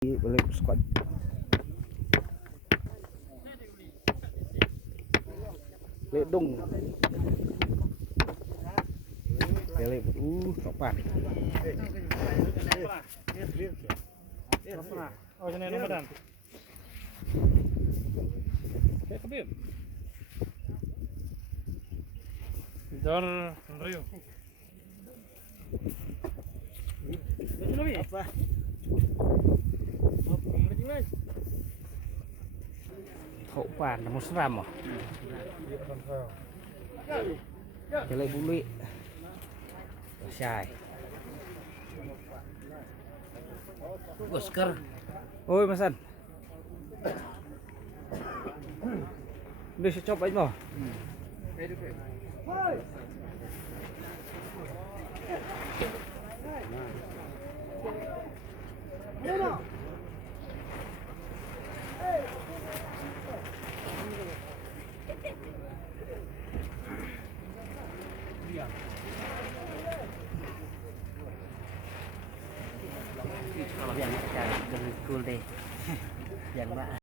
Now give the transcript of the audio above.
balik squad. Ledung. Balik. Kapan? Oh, Senin Ramadan. Kayak kebib. Dar Rio. Apa? Hậu bản là một ram à? Cái lấy bún lụy. Xài. Oscar. Ôi Mas San. Đây sẽ chop bánh rồi. Jangan cool deh. Jangan